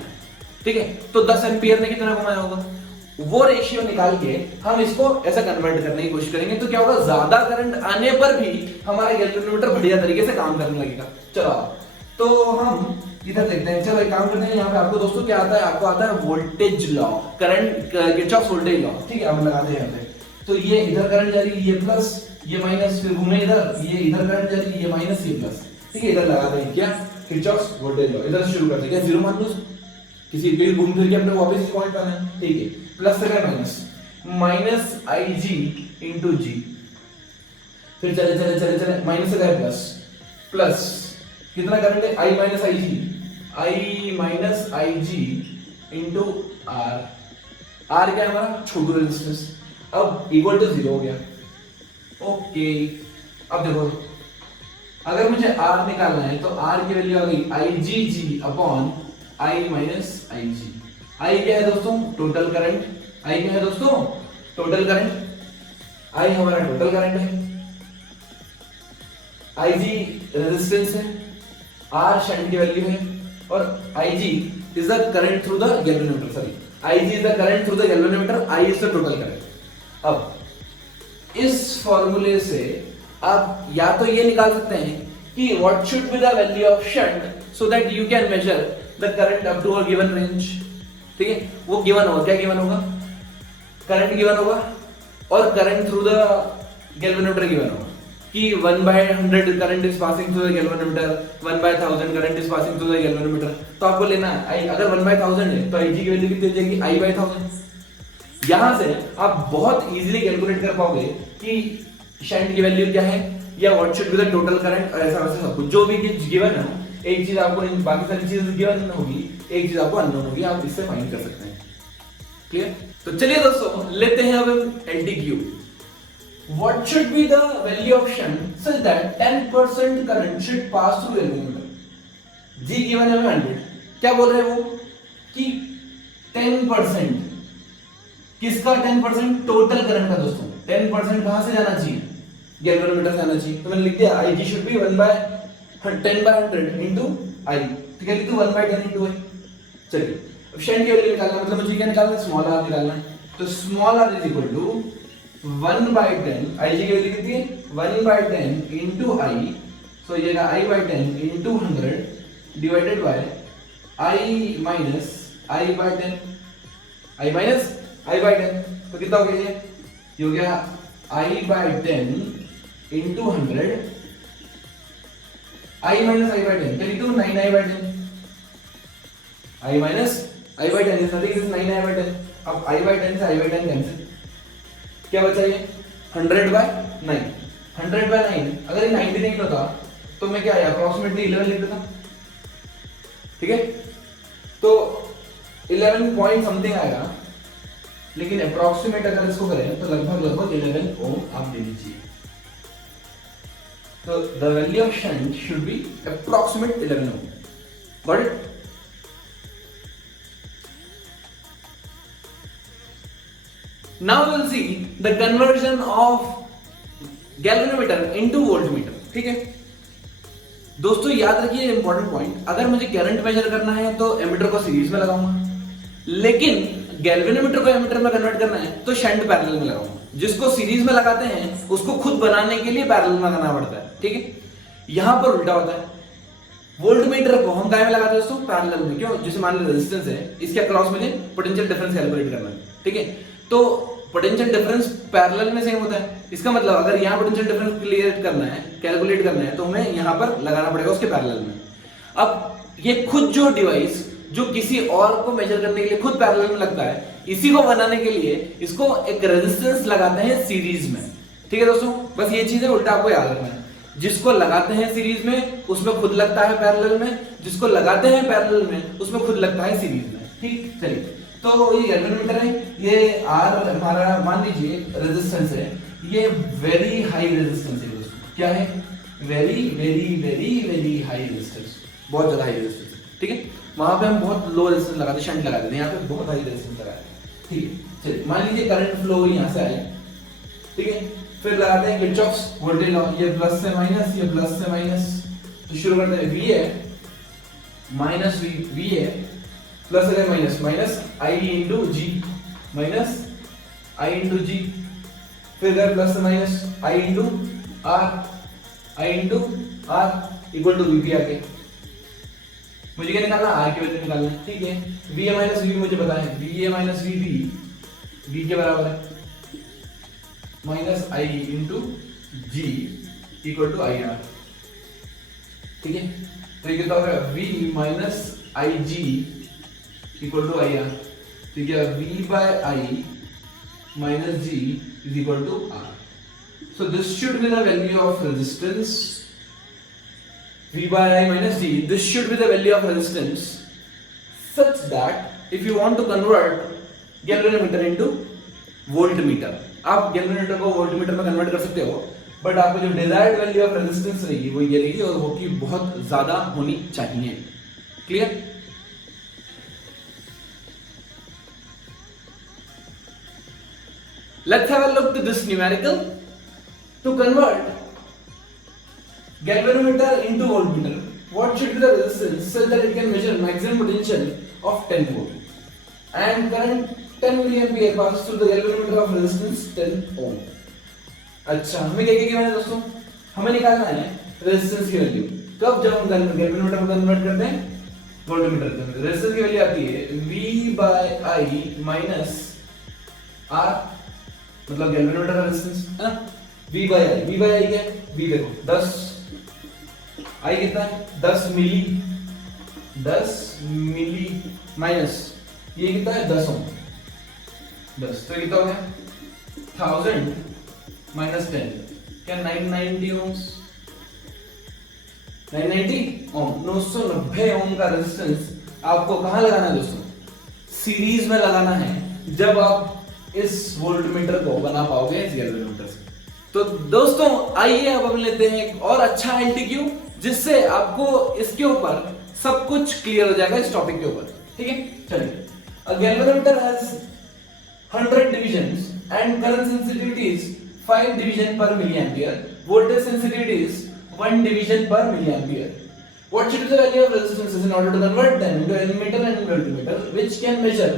ठीक है, तो 10 एम्पियर ने कितना घुमाया होगा? वो रेशियो निकाल के हम इसको ऐसा कन्वर्ट करने की कोशिश करेंगे, तो क्या होगा, ज्यादा करंट आने पर भी हमारा गैल्वेनोमीटर बढ़िया तरीके से काम करने लगेगा। चलो तो हम इधर देखते हैं। चलो एक काम करते हैं, यहाँ पे आपको दोस्तों क्या आता है? आपको आता है voltage law, current, Kirchhoff's voltage law. ठीक है, हम लगाते हैं यहाँ पे। तो ये इधर करंट जा रही है, ये प्लस, ये माइनस, फिर घूमे इधर, ये इधर करंट जा रही है, ये माइनस, ये प्लस। ठीक है, इधर लगाते हैं क्या? Kirchhoff's voltage law. इधर से शुरू करते हैं, जीरो मान लो, किसी भी घूम फिर के अपने वापस पॉइंट पर है। ठीक है, प्लस से minus, minus IG into G, फिर चले चले चले चले माइनस से प्लस, प्लस कितना करंट है? I minus IG into R। R क्या है हमारा? छोटू रेजिस्टेंस। अब इक्वल टू 0 हो गया। ओके, अब देखो, अगर मुझे R निकालना है तो R की वैल्यू आ गई IgG upon I minus IG। I क्या है दोस्तों? Total current. I क्या है दोस्तों? Total current. I हमारा टोटल करंट है, IG रेजिस्टेंस है, R शंट की वैल्यू है, और IG is the current through the galvanometer. Sorry, IG is the current through the galvanometer, I is the total current. अब इस फॉर्मूले से आप या तो ये निकाल सकते हैं कि what should be the value of shunt so that you can measure the current up to a given range. ठीक है, वो गिवन होगा, क्या गिवन होगा? करंट गिवन होगा, और current through the galvanometer given होगा कि 1/100 current is passing through the galvanometer, 1/1000 current is passing through the galvanometer. तो आपको लेना है, अगर 1/1000 है तो IG की वैल्यू कितनी जाएगी? I/1000। यहां से आप बहुत इजीली कैलकुलेट कर पाओगे कि शंट की वैल्यू क्या है, या what should be the total current, और ऐसा वैसा सब कुछ जो भी गिवन है। एक चीज आपको, बाकी सारी चीजें गिवन होगी, एक चीज आपको अननोन होगी, आप इससे फाइंड कर सकते हैं। क्लियर? तो चलिए दोस्तों लेते हैं अब LTQ। What should be the value of shunt such that 10% current should pass through galvanometer? G given है 100। क्या बोल रहे हैं वो? कि 10%, किसका 10%? टोटल करंट का दोस्तों। 10% कहां से जाना चाहिए? गैल्वेनोमीटर से आना चाहिए। तो मैंने लिख दिया IG should be 1/10/100 into I। ठीक है, लिख दो 1/10 into I। चलिए, अब शंट की वैल्यू निकालना, मतलब मुझे क्या निकालना है? स्मॉल r निकालना है। तो small r is equal to 1/10, IG की वैल्यू कितनी है? 1/10 into I, सो ये I/10 into 100 divided by I minus I/10, I minus I/10। तो कितना हो गया ये हो गया I/10 into 100 I minus I by 10 क्या लिख दूं 9I by 10 I minus I by 10 is nothing, this is 9I by 10. अब I by 10 से I by 10 कैंसिल, क्या बचा ये 100 by 9. 100 by 9 अगर ये 99 होता तो मैं क्या आया अप्रोक्सीमेटली 11 लिख देता, ठीक है। तो 11 पॉइंट समथिंग आएगा, लेकिन अप्रोक्सीमेट अगर इसको करें तो लगभग 11 ओम आप ले लीजिए। तो the value of shunt should be approximate 11 ohm. Got it? Now we'll see the conversion of galvanometer into voltmeter, ठीक है दोस्तों। याद रखिए इंपॉर्टेंट पॉइंट, अगर मुझे करंट मेजर करना है तो एमीटर को सीरीज में लगाऊंगा, लेकिन गैल्वेनोमीटर को एमीटर में कन्वर्ट करना है तो शंट पैरेलल में लगाऊंगा। जिसको सीरीज में लगाते हैं उसको खुद बनाने के लिए पैरेलल में लगाना पड़ता है, ठीक है। यहां पर उल्टा होता है, वोल्टमीटर को हम काय में लगाते हैं दोस्तों पैरेलल में। क्यों? जैसे मान लो रेजिस्टेंस है, इसके अक्रॉस मुझे पोटेंशियल डिफरेंस कैलकुलेट करना है, ठीक है। तो पोटेंशियल डिफरेंस पैरेलल में सेम होता है, इसका मतलब अगर यहाँ पोटेंशियल डिफरेंस क्लियर करना है, कैलकुलेट करना है, तो हमें यहाँ पर लगाना पड़ेगा उसके पैरेलल में। अब ये खुद जो डिवाइस जो किसी और को मेजर करने के लिए खुद पैरेलल में लगता है, इसी को बनाने के लिए इसको एक रेजिस्टेंस लगाते हैं सीरीज में, ठीक है दोस्तों। बस ये चीज है, उल्टा आपको याद रखना है। जिसको लगाते हैं सीरीज में उसमें खुद लगता है पैरेलल में, जिसको लगाते हैं पैरेलल में उसमें खुद लगता है सीरीज में, ठीक। चलिए, तो ये गैल्वेनोमीटर है, ये आर हमारा मान लीजिए रेजिस्टेंस है, ये वेरी हाई रेजिस्टेंस है दोस्तों। क्या है? Very very very very high resistance, बहुत ज्यादा हाई रेजिस्टेंस है, ठीक है। वहां पे हम बहुत लो रेजिस्टेंस लगाते हैं, शंट लगा देते हैं, यहाँ पे बहुत हाई रेजिस्टेंस लगाते हैं, ठीक है। चलिए, मान लीजिए करंट फ्लो यहाँ से आए, ठीक है, फिर लगाते हैं किरचॉफ्स वोल्टेज लॉ, ये प्लस से माइनस, ये प्लस से माइनस। तो शुरू करते हैं, वी है माइनस वी, वी है प्लस है minus, minus I into G, minus I into G, फिर गए प्लस से minus I into R, I into R equal to V आ गए। मुझे क्या निकालना? आर की वैल्यू निकालना है, ठीक है। वी ए माइनस वी मुझे पता है, V A minus V V के बराबर है minus I into G equal to I R, ठीक है। तो ये कितना होगा? V minus I G equal to I R, ठीक है। V by I minus G is equal to R. So this should be the value of resistance, V by I minus G. This should be the value of resistance such that if you want to convert galvanometer into voltmeter, आप galvanometer को voltmeter में convert कर सकते हो, but आपको जो desired value of resistance रहेगी वो ये रहेगी, और वो की बहुत ज्यादा होनी चाहिए। Clear? Let's have a look to this numerical. To convert galvanometer into voltmeter, what should be the resistance such that it can measure maximum potential of 10 volt and current 10 milliampere passes through the galvanometer of resistance 10 ohm। अच्छा, हमें क्या क्या है दोस्तों? हमें निकालना है resistance की वैल्यू। कब? जब हम गैल्वेनोमीटर को कन्वर्ट करते हैं वोल्टमीटर में। रेजिस्टेंस की वैल्यू आती है V by I minus R, मतलब गैल्वेनोमीटर का रेजिस्टेंस है ना। V by I, V by I क्या है? V देखो 10, आई कितना है? 10 मिली, 10 मिली माइनस ये कितना है? 10 ओम, 10, तो कितना हो गया? 1000 माइनस 10 क्या? 990 ओम्स, 990 ओम, 990 ओम का रेजिस्टेंस आपको कहां लगाना है दोस्तों? सीरीज में लगाना है, जब आप इस वोल्टमीटर को बना पाओगे इस गैल्वेनोमीटर से। तो दोस्तों आइए अब हम लेते हैं एक और अच्छा एलटीक्यू, जिससे आपको इसके ऊपर सब कुछ क्लियर हो जाएगा इस टॉपिक के ऊपर, ठीक है। चलिए, a galvanometer has 100 divisions and current sensitivity is 5 division per milliampere, voltage sensitivity is 1 division per milliampere. What should be the value of resistances in order to convert them into ammeter and voltmeter, which can measure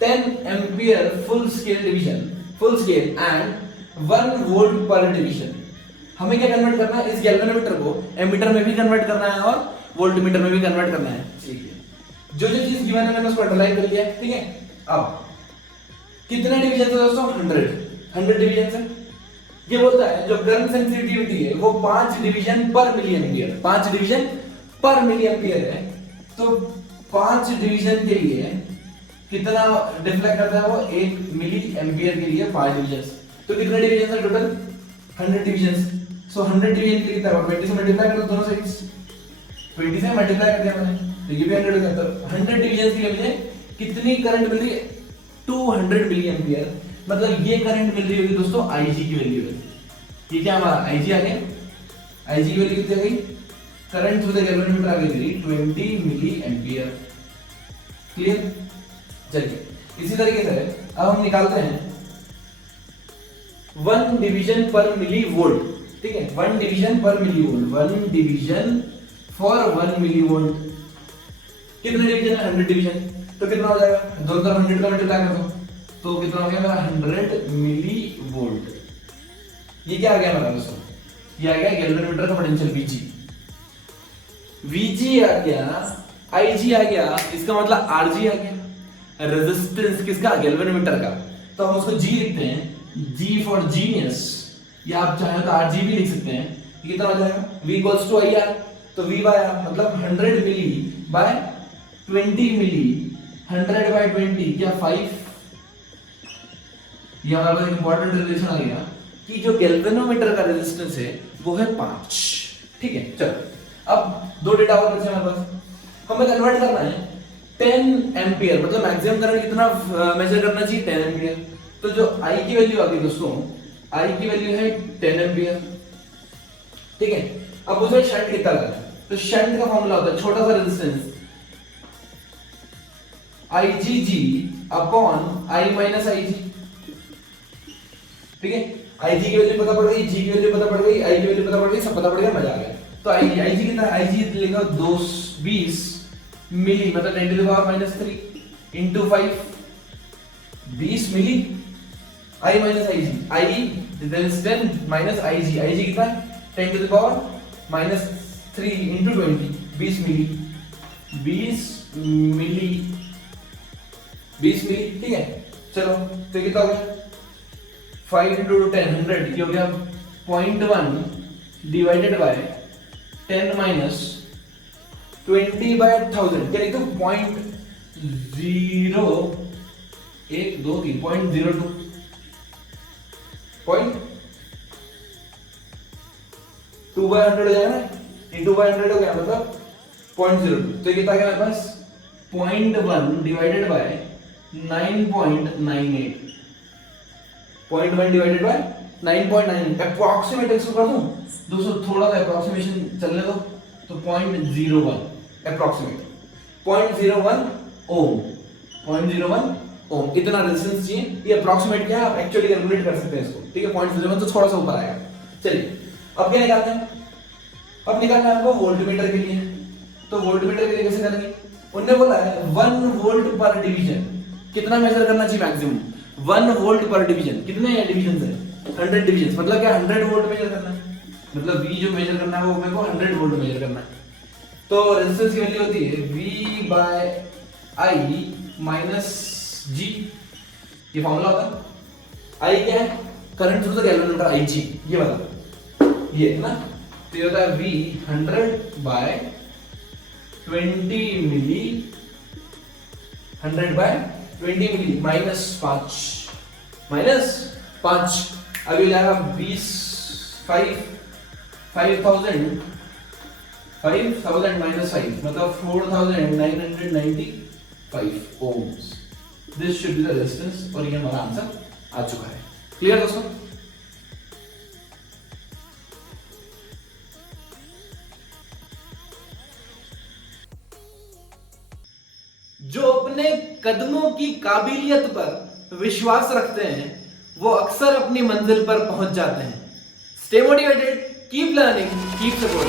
10 ampere full scale division, full scale and 1 volt per division? हमें क्या convert करना है? इस galvanometer को ammeter में भी convert करना है और वोल्टमीटर में भी कन्वर्ट करना है, ठीक है। जो जो चीज गिवन है मैंने उसको अंडरलाइन कर लिया है, ठीक है। अब कितने डिवीजन है दोस्तों? 100 डिवीजन है, ये बोलता है जो करंट सेंसिटिविटी है वो 5 डिवीजन पर मिली एम्पियर, 5 डिवीजन पर मिली एम्पियर है। तो 5 डिवीजन के लिए कितना डिफ्लेक्ट करता है वो 1 मिली एम्पियर के लिए 5 डिवीजन। तो कितने डिवीजन है टोटल 100 डिवीजन। सो 100 डिवीजन के लिए कितना 20 से मल्टीप्लाई कर दो दोनों साइड्स, 20 से मल्टीप्लाई कर दिया मैंने तो ये भी 100 हो गया। तो 100 डिवीजन के लिए मुझे कितनी करंट मिल रही है 200 मिली एम्पियर। मतलब ये करंट मिल रही होगी दोस्तों IG की वैल्यू है। ये क्या हमारा IG आ गया, IG की वैल्यू कितनी आ गई, करंट थ्रू द गैल्वेनोमीटर आ गई 20 मिली एम्पियर। क्लियर। चलिए इसी तरीके से अब हम निकालते हैं 1 डिवीजन पर मिली वोल्ट। ठीक है, 1 डिवीजन पर millivolt, 1 division for 1 millivolt. कितने डिवीजन है 100 डिवीजन। तो कितना हो जाएगा, दोनों तरफ 100 का मल्टीप्लाई कर दो तो कितना हो गया मेरा 100 मिली वोल्ट। ये क्या आ गया मेरा दोस्तों, ये आ गया गैल्वेनोमीटर का पोटेंशियल VG। VG आ गया, IG आ गया, इसका मतलब RG आ गया, रेजिस्टेंस किसका गैल्वेनोमीटर का। तो हम उसको G लिखते हैं, G फॉर जीनियस, या आप चाहें तो RG भी लिख सकते हैं। ये कितना हो जाएगा V इक्वल्स टू IR। तो V बाय R मतलब 100 मिली बाय 20 मिली, 100 बाय 20 क्या 5। ये हमारे पास इंपॉर्टेंट रिलेशन आ गया कि जो गैल्वेनोमीटर का रेजिस्टेंस है वो है 5। ठीक है, चलो अब दो डेटा और बचे हमारे पास, हमें कन्वर्ट करना है 10 एम्पियर, मतलब मैक्सिमम करंट कितना मेजर करना चाहिए 10 एम्पियर। तो जो I की वैल्यू आ गई दोस्तों, I की वैल्यू है 10 एम्पियर। ठीक है, अब उसमें शंट कितना लगा है, तो शंट का फॉर्मूला होता है छोटा सा resistance IgG upon I minus IG। ठीक है, IG की वैल्यू पता पड़ गई, G की वैल्यू पता पड़ गई, I की वैल्यू पता पड़ गई, सब पता पड़ गया, मजा आ गया। तो IG कितना है, IG लेगा 220 मिली, मतलब 10 to the power -3 into 5 20 milli. I minus IG, I that's 10 minus IG, IG कितना है 10 to the power -3 into 20 20 milli, 20 milli, 20 milli. ठीक है, चलो तो कितना हो गया 5 into 10 100, ये हो गया 0.1 डिवाइडेड बाय 10 माइनस 20 बाय 1000। क्या लिखो 0.0123 0.02 2 बाय 100 हो जाएगा ना, इंटू बाय 100 हो गया मतलब 0.02। तो कितना आ गया मेरे पास 0.1 divided by 9.98, 0.1 divided by 9.9 approximate इसको कर दूं दोस्तों, थोड़ा सा अप्रॉक्सीमेशन चलने दो। तो 0.01 अप्रॉक्सीमेट 0.01 ओम, 0.01 ओम इतना रेजिस्टेंस चाहिए। ये अप्रॉक्सीमेट क्या है, आप एक्चुअली कैलकुलेट कर सकते हैं इसको। ठीक है, 0.01 तो थोड़ा सा ऊपर आएगा। चलिए अब क्या निकालते हैं, अब निकालना है हमको वोल्टमीटर के लिए। तो वोल्टमीटर के लिए कैसे करेंगे, उन्होंने बोला है 1 वोल्ट पर डिवीजन कितना मेजर करना चाहिए मैक्सिमम 1 वोल्ट पर डिवीजन। कितने डिवीजन है 100 डिवीजन, मतलब क्या 100 वोल्ट मेजर करना है, मतलब V जो मेजर करना है वो मेरे को 100 वोल्ट मेजर करना है। तो रेजिस्टेंस की वैल्यू होती है V by I minus G, ये फॉर्मूला होता है। I क्या है, current through the galvanometer IG, ये वाला ये है ना। तो ये होता है V 100 by 20 milli, 100 by 20 milli minus 5 अभी जाएगा 5000 माइनस 5 मतलब 4995 ohms. This should be the resistance, और ये हमारा आंसर आ चुका है। क्लियर दोस्तों। जो अपने कदमों की काबिलियत पर विश्वास रखते हैं वो अक्सर अपनी मंजिल पर पहुंच जाते हैं। Stay motivated, keep learning, keep support.